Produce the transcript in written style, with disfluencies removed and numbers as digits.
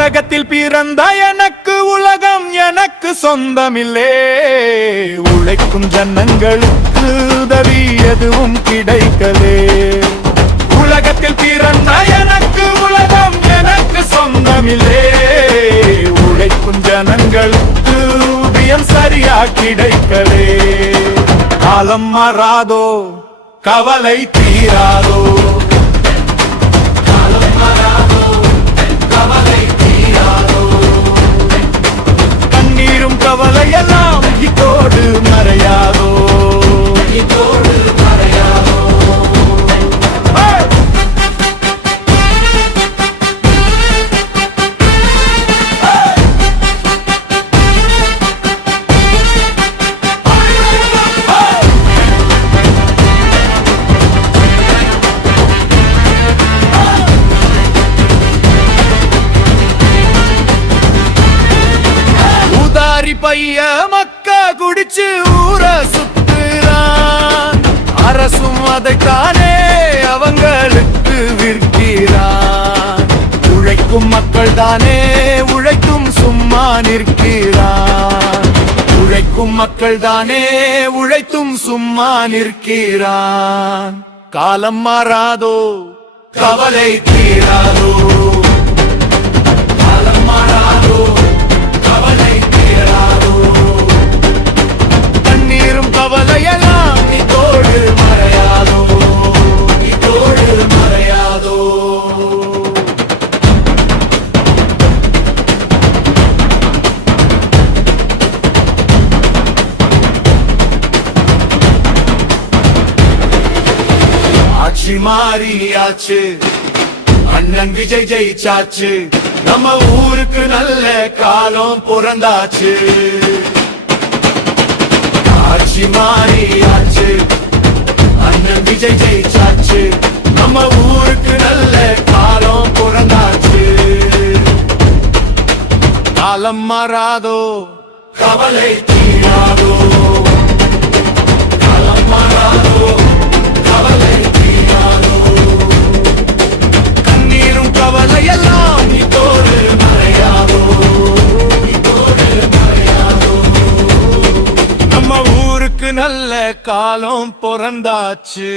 உலகத்தில் பிறந்த எனக்கு உலகம் எனக்கு சொந்தமில்லே. உழைக்கும் ஜனங்களுக்கு உதவி எதுவும் கிடைக்கலே. உலகத்தில் பிறந்த எனக்கு உலகம் எனக்கு சொந்தமில்லே. உழைக்கும் ஜனங்களுக்கு ஊதியம் சரியா கிடைக்கலே. காலம் மாறாதோ கவலை தீராதோ. காலம் மாறாதோ கவலை தீராதோ. கண்ணீரும் கவலை எல்லாம் இதோடு மறையாதோ. இதோடு மறையாதோ. பைய மக்க குடிச்சு ஊர சுத்துறான். அரசும் அதைத்தானே அவங்களுக்கு விற்கிறான். உழைக்கும் மக்கள் தானே உழைக்கும் சும்மா நிற்கிறான். உழைக்கும் மக்கள் தானே உழைத்தும் சும்மா நிற்கிறான். காலம் மாறாதோ கவலை தீராதோ. காலம் மாறாதோ கவலை தீராதோ. கண்ணீரும் கவலையெல்லாம் இதோடு மறையாதோ. இதோடு மறையாதோ. ஆட்சி மாறியாச்சு, அண்ணன் விஜய் ஜெயிச்சாச்சு. நம்ம ஊருக்கு நல்ல காலம் பிறந்தாச்சு. ஆட்சி மாறியாச்சு, அண்ணன் விஜய் ஜெயிச்சாச்சு. நம்ம ஊருக்கு நல்ல காலம் பிறந்தாச்சு. காலம் மாறாதோ கவலை தீராதோ. காலம் மாறாதோ கவலை தீராதோ. கண்ணீரும் கவலை எல்லாம் இதோடு மறையாதோ. இதோடு மறையாதோ. நம்ம ஊருக்கு நல்ல காலம் பிறந்தாச்சு.